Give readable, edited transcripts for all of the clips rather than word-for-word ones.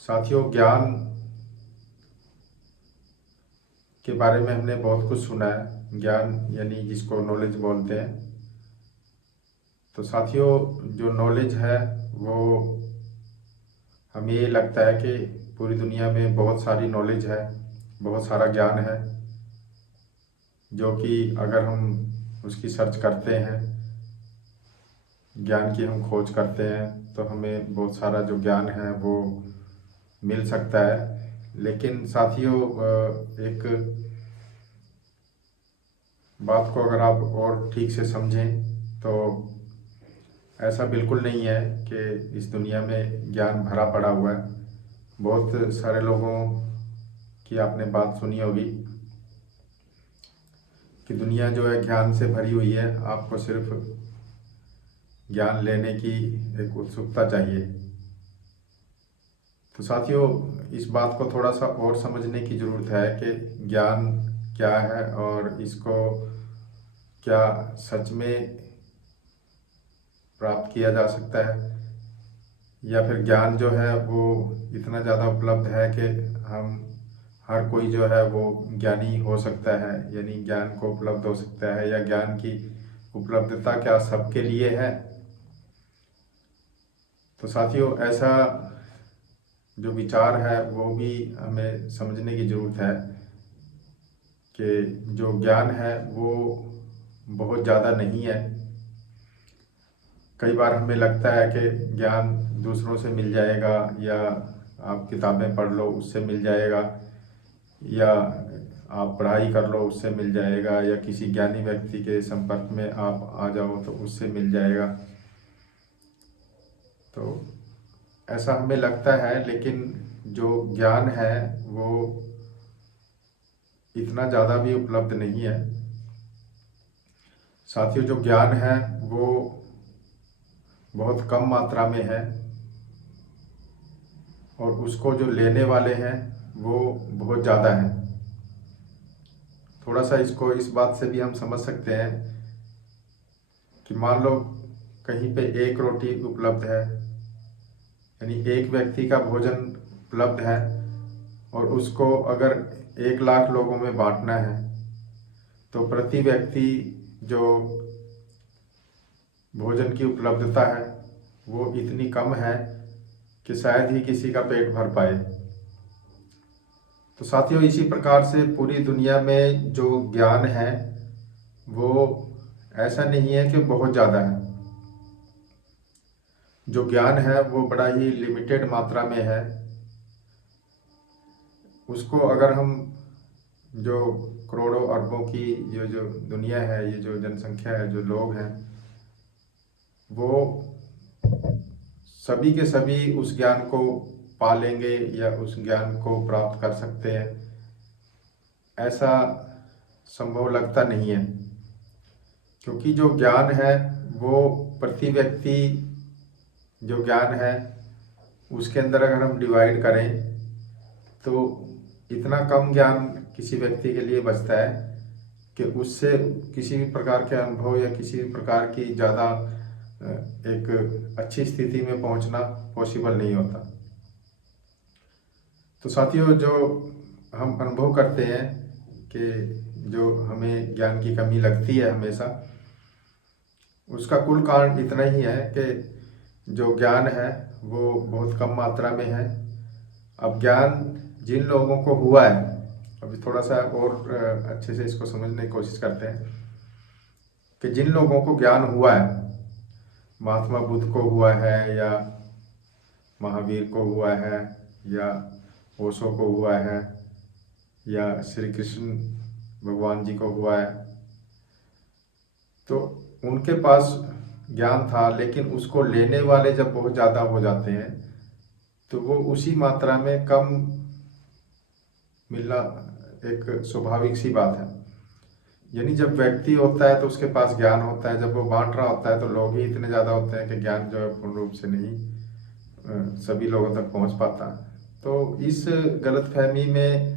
साथियों, ज्ञान के बारे में हमने बहुत कुछ सुना है। ज्ञान यानी जिसको नॉलेज बोलते हैं। तो साथियों, जो नॉलेज है वो हमें ये लगता है कि पूरी दुनिया में बहुत सारी नॉलेज है, बहुत सारा ज्ञान है, जो कि अगर हम उसकी सर्च करते हैं, ज्ञान की हम खोज करते हैं, तो हमें बहुत सारा जो ज्ञान है वो मिल सकता है। लेकिन साथियों, एक बात को अगर आप और ठीक से समझें तो ऐसा बिल्कुल नहीं है कि इस दुनिया में ज्ञान भरा पड़ा हुआ है। बहुत सारे लोगों की आपने बात सुनी होगी कि दुनिया जो है ज्ञान से भरी हुई है, आपको सिर्फ ज्ञान लेने की एक उत्सुकता चाहिए। तो साथियों, इस बात को थोड़ा सा और समझने की ज़रूरत है कि ज्ञान क्या है और इसको क्या सच में प्राप्त किया जा सकता है, या फिर ज्ञान जो है वो इतना ज़्यादा उपलब्ध है कि हम हर कोई जो है वो ज्ञानी हो सकता है, यानी ज्ञान को उपलब्ध हो सकता है, या ज्ञान की उपलब्धता क्या सबके लिए है। तो साथियों, ऐसा जो विचार है वो भी हमें समझने की ज़रूरत है कि जो ज्ञान है वो बहुत ज़्यादा नहीं है। कई बार हमें लगता है कि ज्ञान दूसरों से मिल जाएगा, या आप किताबें पढ़ लो उससे मिल जाएगा, या आप पढ़ाई कर लो उससे मिल जाएगा, या किसी ज्ञानी व्यक्ति के संपर्क में आप आ जाओ तो उससे मिल जाएगा। तो ऐसा हमें लगता है, लेकिन जो ज्ञान है वो इतना ज़्यादा भी उपलब्ध नहीं है। साथियों, जो ज्ञान है वो बहुत कम मात्रा में है, और उसको जो लेने वाले हैं वो बहुत ज़्यादा हैं। थोड़ा सा इसको इस बात से भी हम समझ सकते हैं कि मान लो कहीं पे एक रोटी उपलब्ध है, यानी एक व्यक्ति का भोजन उपलब्ध है, और उसको अगर 1 लाख लोगों में बांटना है तो प्रति व्यक्ति जो भोजन की उपलब्धता है वो इतनी कम है कि शायद ही किसी का पेट भर पाए। तो साथियों, इसी प्रकार से पूरी दुनिया में जो ज्ञान है वो ऐसा नहीं है कि बहुत ज़्यादा है। जो ज्ञान है वो बड़ा ही लिमिटेड मात्रा में है। उसको अगर हम जो करोड़ों अरबों की जो दुनिया है, ये जो जनसंख्या है, जो लोग हैं, वो सभी के सभी उस ज्ञान को पा लेंगे या उस ज्ञान को प्राप्त कर सकते हैं, ऐसा संभव लगता नहीं है। क्योंकि जो ज्ञान है वो प्रति व्यक्ति जो ज्ञान है उसके अंदर अगर हम डिवाइड करें तो इतना कम ज्ञान किसी व्यक्ति के लिए बचता है कि उससे किसी भी प्रकार के अनुभव या किसी भी प्रकार की ज़्यादा एक अच्छी स्थिति में पहुंचना पॉसिबल नहीं होता। तो साथियों, जो हम अनुभव करते हैं कि जो हमें ज्ञान की कमी लगती है हमेशा, उसका कुल कारण इतना ही है कि जो ज्ञान है वो बहुत कम मात्रा में है। अब ज्ञान जिन लोगों को हुआ है, अभी थोड़ा सा और अच्छे से इसको समझने की कोशिश करते हैं कि जिन लोगों को ज्ञान हुआ है, महात्मा बुद्ध को हुआ है, या महावीर को हुआ है, या ओशो को हुआ है, या श्री कृष्ण भगवान जी को हुआ है, तो उनके पास ज्ञान था, लेकिन उसको लेने वाले जब बहुत ज़्यादा हो जाते हैं तो वो उसी मात्रा में कम मिलना एक स्वाभाविक सी बात है। यानी जब व्यक्ति होता है तो उसके पास ज्ञान होता है, जब वो बांट रहा होता है तो लोग ही इतने ज़्यादा होते हैं कि ज्ञान जो है पूर्ण रूप से नहीं सभी लोगों तक पहुंच पाता। तो इस गलतफहमी में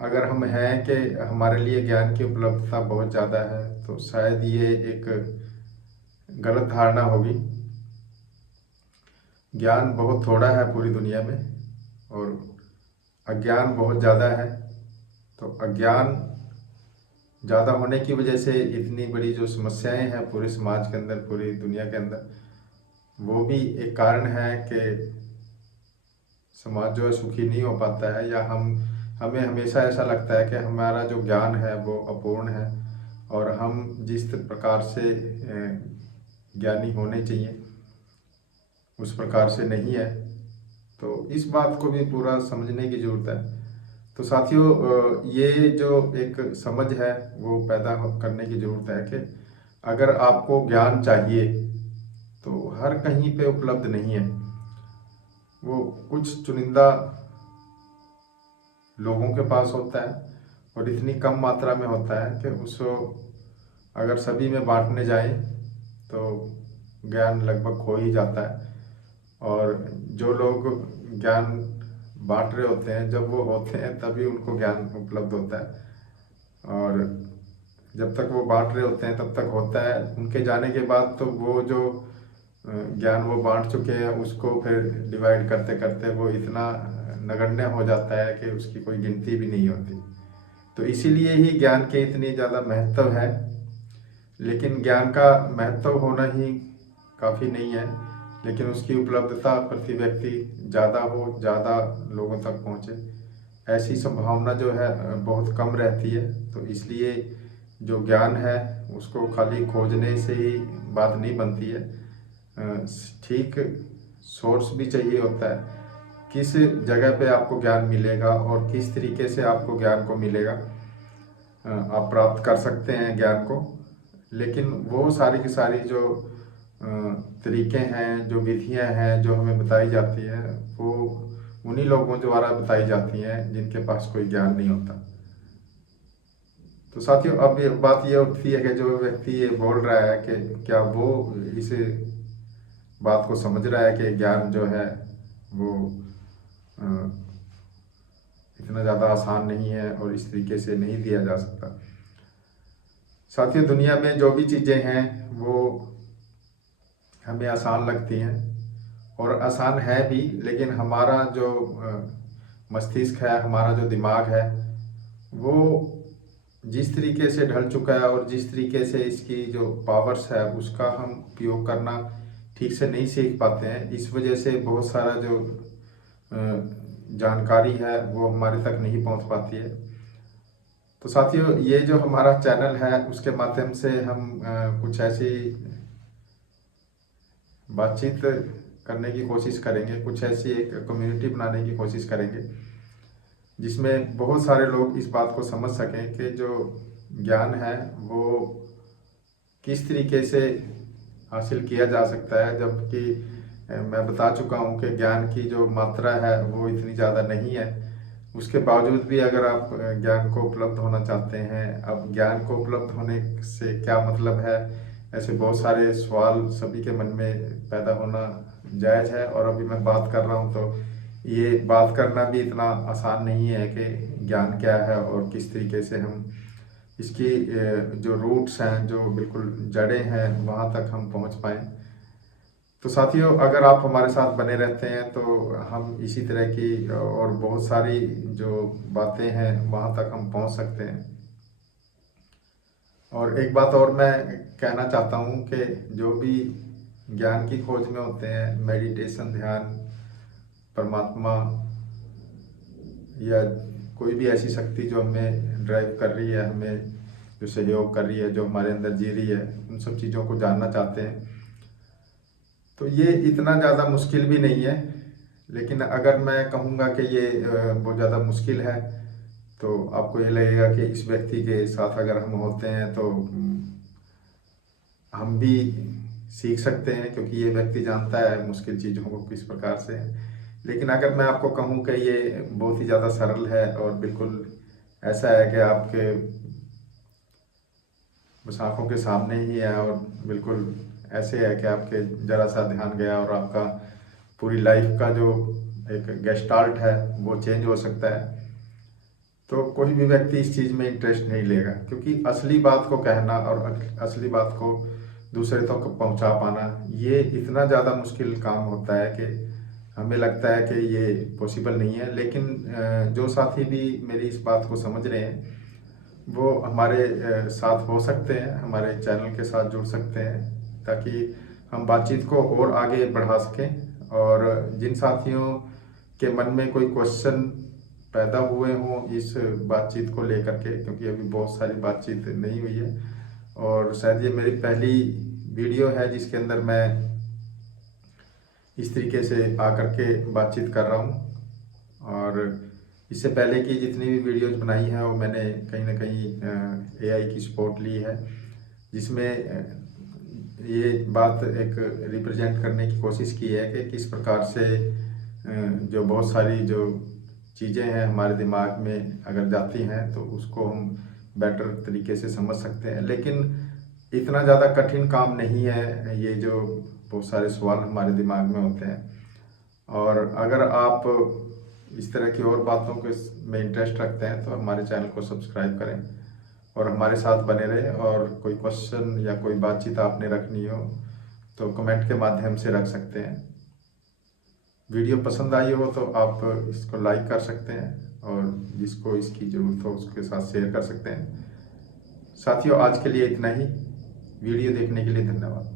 अगर हम हैं कि हमारे लिए ज्ञान की उपलब्धता बहुत ज़्यादा है, तो शायद ये एक गलत धारणा होगी। ज्ञान बहुत थोड़ा है पूरी दुनिया में, और अज्ञान बहुत ज़्यादा है। तो अज्ञान ज़्यादा होने की वजह से इतनी बड़ी जो समस्याएं हैं पूरे समाज के अंदर, पूरी दुनिया के अंदर, वो भी एक कारण है कि समाज जो है सुखी नहीं हो पाता है, या हमें हमेशा ऐसा लगता है कि हमारा जो ज्ञान है वो अपूर्ण है और हम जिस प्रकार से ज्ञानी होने चाहिए उस प्रकार से नहीं है। तो इस बात को भी पूरा समझने की ज़रूरत है। तो साथियों, ये जो एक समझ है वो पैदा करने की ज़रूरत है कि अगर आपको ज्ञान चाहिए तो हर कहीं पे उपलब्ध नहीं है। वो कुछ चुनिंदा लोगों के पास होता है और इतनी कम मात्रा में होता है कि उसको अगर सभी में बांटने जाए तो ज्ञान लगभग खो ही जाता है। और जो लोग ज्ञान बांट रहे होते हैं, जब वो होते हैं तभी उनको ज्ञान उपलब्ध होता है, और जब तक वो बांट रहे होते हैं तब तक होता है। उनके जाने के बाद तो वो जो ज्ञान वो बांट चुके हैं उसको फिर डिवाइड करते करते वो इतना नगण्य हो जाता है कि उसकी कोई गिनती भी नहीं होती। तो इसीलिए ही ज्ञान के इतनी ज़्यादा महत्व है। लेकिन ज्ञान का महत्व होना ही काफ़ी नहीं है, लेकिन उसकी उपलब्धता प्रति व्यक्ति ज़्यादा हो, ज़्यादा लोगों तक पहुँचे, ऐसी संभावना जो है बहुत कम रहती है। तो इसलिए जो ज्ञान है उसको खाली खोजने से ही बात नहीं बनती है, ठीक सोर्स भी चाहिए होता है। किस जगह पे आपको ज्ञान मिलेगा और किस तरीके से आपको ज्ञान को मिलेगा, आप प्राप्त कर सकते हैं ज्ञान को। लेकिन वो सारी की सारी जो तरीके हैं, जो विधियां हैं जो हमें बताई जाती हैं, वो उन्हीं लोगों द्वारा बताई जाती हैं जिनके पास कोई ज्ञान नहीं होता। तो साथियों, अब ये बात ये उठती है कि जो व्यक्ति ये बोल रहा है कि क्या वो इस बात को समझ रहा है कि ज्ञान जो है वो इतना ज़्यादा आसान नहीं है और इस तरीके से नहीं दिया जा सकता। साथियों, दुनिया में जो भी चीज़ें हैं वो हमें आसान लगती हैं और आसान है भी, लेकिन हमारा जो मस्तिष्क है, हमारा जो दिमाग है, वो जिस तरीके से ढल चुका है और जिस तरीके से इसकी जो पावर्स है उसका हम उपयोग करना ठीक से नहीं सीख पाते हैं। इस वजह से बहुत सारा जो जानकारी है वो हमारे तक नहीं पहुंच पाती है। तो साथियों, ये जो हमारा चैनल है उसके माध्यम से हम कुछ ऐसी बातचीत करने की कोशिश करेंगे, कुछ ऐसी एक कम्युनिटी बनाने की कोशिश करेंगे जिसमें बहुत सारे लोग इस बात को समझ सकें कि जो ज्ञान है वो किस तरीके से हासिल किया जा सकता है। जबकि मैं बता चुका हूँ कि ज्ञान की जो मात्रा है वो इतनी ज़्यादा नहीं है। उसके बावजूद भी अगर आप ज्ञान को उपलब्ध होना चाहते हैं, अब ज्ञान को उपलब्ध होने से क्या मतलब है, ऐसे बहुत सारे सवाल सभी के मन में पैदा होना जायज़ है। और अभी मैं बात कर रहा हूँ तो ये बात करना भी इतना आसान नहीं है कि ज्ञान क्या है और किस तरीके से हम इसकी जो रूट्स हैं, जो बिल्कुल जड़ें हैं, वहाँ तक हम पहुँच पाएँ। तो साथियों, अगर आप हमारे साथ बने रहते हैं तो हम इसी तरह की और बहुत सारी जो बातें हैं वहाँ तक हम पहुँच सकते हैं। और एक बात और मैं कहना चाहता हूँ कि जो भी ज्ञान की खोज में होते हैं, मेडिटेशन, ध्यान, परमात्मा या कोई भी ऐसी शक्ति जो हमें ड्राइव कर रही है, हमें जो सहयोग कर रही है, जो हमारे अंदर जी रही है, उन सब चीज़ों को जानना चाहते हैं तो ये इतना ज़्यादा मुश्किल भी नहीं है। लेकिन अगर मैं कहूँगा कि ये बहुत ज़्यादा मुश्किल है तो आपको ये लगेगा कि इस व्यक्ति के साथ अगर हम होते हैं तो हम भी सीख सकते हैं, क्योंकि ये व्यक्ति जानता है मुश्किल चीज़ों को किस प्रकार से है। लेकिन अगर मैं आपको कहूँ कि ये बहुत ही ज़्यादा सरल है और बिल्कुल ऐसा है कि आपके बस आँखों के सामने ही है और बिल्कुल ऐसे है कि आपके ज़रा सा ध्यान गया और आपका पूरी लाइफ का जो एक गेस्टाल्ट है वो चेंज हो सकता है, तो कोई भी व्यक्ति इस चीज़ में इंटरेस्ट नहीं लेगा। क्योंकि असली बात को कहना और असली बात को दूसरे तक पहुंचा पाना ये इतना ज़्यादा मुश्किल काम होता है कि हमें लगता है कि ये पॉसिबल नहीं है, लेकिन जो साथी भी मेरी इस बात को समझ रहे हैं वो हमारे साथ हो सकते हैं, हमारे चैनल के साथ जुड़ सकते हैं, ताकि हम बातचीत को और आगे बढ़ा सकें। और जिन साथियों के मन में कोई क्वेश्चन पैदा हुए हों इस बातचीत को लेकर के, क्योंकि अभी बहुत सारी बातचीत नहीं हुई है और शायद ये मेरी पहली वीडियो है जिसके अंदर मैं इस तरीके से आकर के बातचीत कर रहा हूँ। और इससे पहले की जितनी भी वीडियोस बनाई हैं वो मैंने कहीं ना कहीं एआई की सपोर्ट ली है, जिसमें ये बात एक रिप्रेजेंट करने की कोशिश की है कि किस प्रकार से जो बहुत सारी जो चीज़ें हैं हमारे दिमाग में अगर जाती हैं तो उसको हम बेटर तरीके से समझ सकते हैं। लेकिन इतना ज़्यादा कठिन काम नहीं है ये जो बहुत सारे सवाल हमारे दिमाग में होते हैं। और अगर आप इस तरह की और बातों के में इंटरेस्ट रखते हैं तो हमारे चैनल को सब्सक्राइब करें और हमारे साथ बने रहें। और कोई क्वेश्चन या कोई बातचीत आपने रखनी हो तो कमेंट के माध्यम से रख सकते हैं। वीडियो पसंद आई हो तो आप इसको लाइक कर सकते हैं और जिसको इसकी ज़रूरत हो उसके साथ शेयर कर सकते हैं। साथियों, आज के लिए इतना ही। वीडियो देखने के लिए धन्यवाद।